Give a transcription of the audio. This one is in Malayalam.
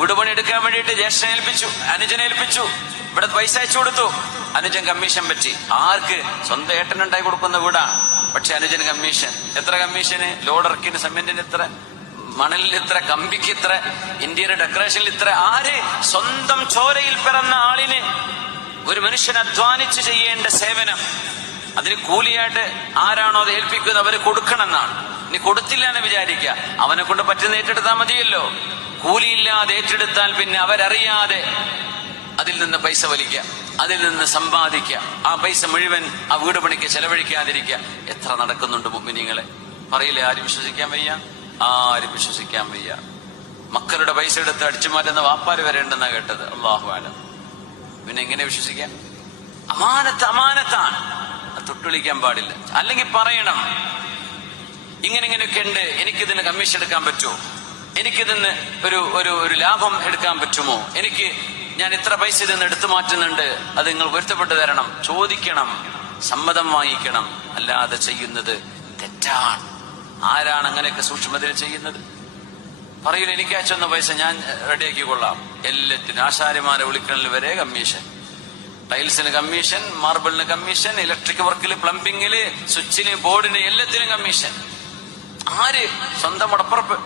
വീട് പണി എടുക്കാൻ വേണ്ടിയിട്ട് ജ്യേഷ്ഠനെ ഏൽപ്പിച്ചു, അനുജനെ ഏൽപ്പിച്ചു. ഇവിടെ പൈസ അയച്ചു കൊടുത്തു. അനുജൻ കമ്മീഷൻ പറ്റി. ആർക്ക്? സ്വന്തം ഏട്ടനുണ്ടായി കൊടുക്കുന്ന വീടാ. പക്ഷെ അനുജന് കമ്മീഷൻ. എത്ര കമ്മീഷന്? ലോഡിറക്കിന് സിമെന്റിന് ഇത്ര, മണലിന് ഇത്ര, കമ്പിക്ക് ഇത്ര, ഇന്ത്യയുടെ ഡെക്കറേഷനിൽ ഇത്ര. ആര്? സ്വന്തം ചോരയിൽ പിറന്ന ആളിന് ഒരു മനുഷ്യൻ അധ്വാനിച്ച് ചെയ്യേണ്ട സേവനം, അതിന് കൂലിയായിട്ട് ആരാണോ അത് ഏൽപ്പിക്കുന്നത് അവര് കൊടുക്കണം എന്നാണ്. ഇനി കൊടുത്തില്ല എന്ന് വിചാരിക്കുക, അവനെ കൊണ്ട് പറ്റുന്ന ഏറ്റെടുത്താൽ മതിയല്ലോ. കൂലിയില്ലാതെ ഏറ്റെടുത്താൽ പിന്നെ അവരറിയാതെ അതിൽ നിന്ന് പൈസ വലിക്കുക, അതിൽ നിന്ന് സമ്പാദിക്കുക, ആ പൈസ മുഴുവൻ ആ വീട് പണിക്ക് ചെലവഴിക്കാതിരിക്കുക. എത്ര നടക്കുന്നുണ്ട് മുഅ്മിനീങ്ങളെ? പറയില്ലേ, ആരും വിശ്വസിക്കാൻ വയ്യ, ആരും വിശ്വസിക്കാൻ വയ്യ. മക്കളുടെ പൈസ എടുത്ത് അടിച്ചു മാറ്റുന്ന വാപ്പാര് വരേണ്ടെന്നാ കേട്ടത്. അല്ലാഹു അലം. പിന്നെ എങ്ങനെ വിശ്വസിക്കാൻ? അമാനത്താണ്, തൊട്ടുവിളിക്കാൻ പാടില്ല. അല്ലെങ്കിൽ പറയണം, ഇങ്ങനെയൊക്കെ ഉണ്ട്, എനിക്കിതിന് കമ്മീഷൻ എടുക്കാൻ പറ്റുമോ, എനിക്കിതിന് ഒരു ലാഭം എടുക്കാൻ പറ്റുമോ, ഞാൻ ഇത്ര പൈസ ഇതിന്ന് എടുത്തു മാറ്റുന്നുണ്ട്, അത് നിങ്ങൾ പൊരുത്തപ്പെട്ടു തരണം. ചോദിക്കണം, സമ്മതം വാങ്ങിക്കണം. അല്ലാതെ ചെയ്യുന്നത് തെറ്റാണ്. ആരാണ് അങ്ങനെയൊക്കെ സൂക്ഷ്മതയിൽ ചെയ്യുന്നത്? പറയില്ല, എനിക്ക് അയച്ചെന്ന പൈസ ഞാൻ റെഡിയാക്കി കൊള്ളാം. എല്ലാത്തിനും ആശാരിമാരെ വിളിക്കലിന് വരെ കമ്മീഷൻ, ടൈൽസിന് കമ്മീഷൻ, മാർബിളിന് കമ്മീഷൻ, ഇലക്ട്രിക് വർക്കില്, പ്ലംബിങ്ങില്, സ്വിച്ചിന്, ബോർഡിന്, എല്ലാത്തിനും കമ്മീഷൻ. ആര്? സ്വന്തം ഉടപ്പുറപ്പ്.